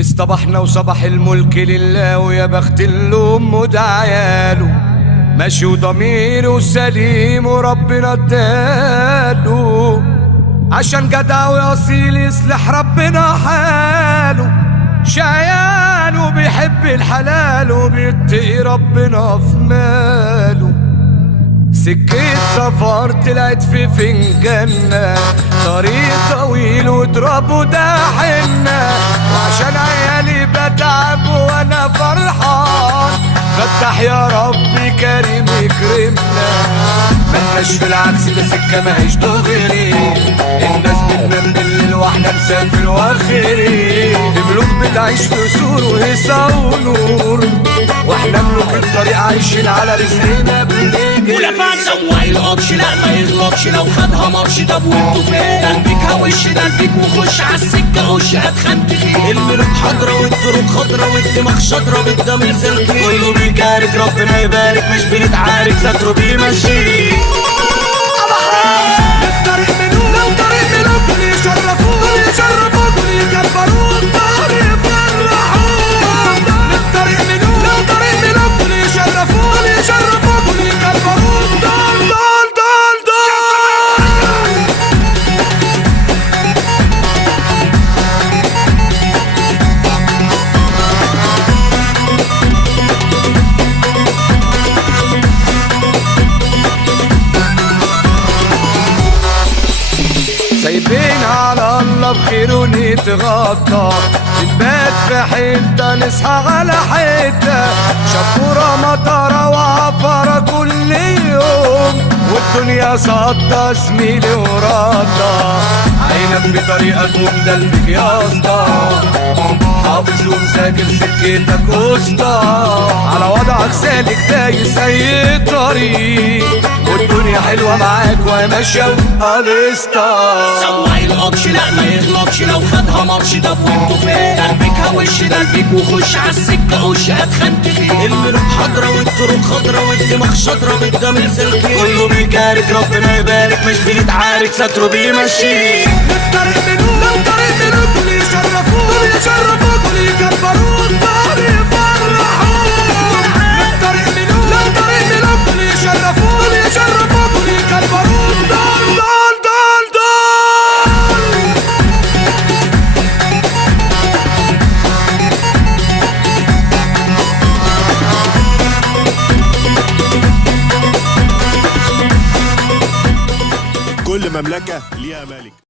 اصطبحنا وصبح الملك لله، ويا بخت الام وده عياله ماشي وضميره سليم وربنا اداله، عشان جدع واصيل يصلح ربنا حاله، شقيان وبيحب الحلال وبيتقي ربنا في ماله. سكة سفر طلعت في فنجاننا، طريق طويل وتراب وده حنة، وعشان عيالي بتعب وانا فرحان، فتح يا ربي كريم يكرمنا. ملناش في العكس ده سكة ماهيش دغري، الناس بتنام بالليل واحنا مسافر واخري، الملوك بتعيش في سور وهيصة ونور، واحنا ملوك الطريق عايشين على رزقنا بنجري. ولما سواق القطش لا ما يغلطش، لو خدها مارش طب وانتو فين؟ ده البيك هوش ده البيك وخش عالسكة خش اتخنت فيه. الملوك حضرة والطرق خضرة والدماغ شضرة بالضمير سلكي، كله بيكارك ربنا يبارك مش بنتعارك ستره بيمشي. الطريق ملوك لو طريق ملوك، دول يشرفوك دول يشرفوك دول يكبروك دول يفرحوك. الطريق ملوك لو طريق ملوك، دول يشرفوك دول يشرفوك دول يكبروك دول دول دول دول. سايبين على الله بخير ونتغطى، نبات في حتة نصحى على حتة، شبورة مطرة وعفرة كل يوم، والدنيا صدى زميلي وراضى، عينك في طريقك ومدلبك يا اسطى، حافظ ومذاكر سكتك وسطى، على وضعك سالك دايس اي طريق، والدنيا حلوة معاك وماشية وقلسطة. سواق القطش لا ما يغلطش، لو خدها مارش طب وانتو فين؟ ده البيك هوش ده البيك وخش عالسكة خش اتخنت فيه. الملوك حضرة والطرق خضرة والدماغ شضرة بالضمير سلكي، كله بيكارك ربنا يبارك مش بنتعارك ستره بيمشي. الطريق ملوك لو طريق ملوك، دول يشرفوك دول يشرفوك دول يكبروك دول يفرحوك. الطريق ملوك لو طريق ملوك، دول يشرفوك دول يشرفوك دول يكبروك دول دول دول دول. كل مملكة ليها ملك.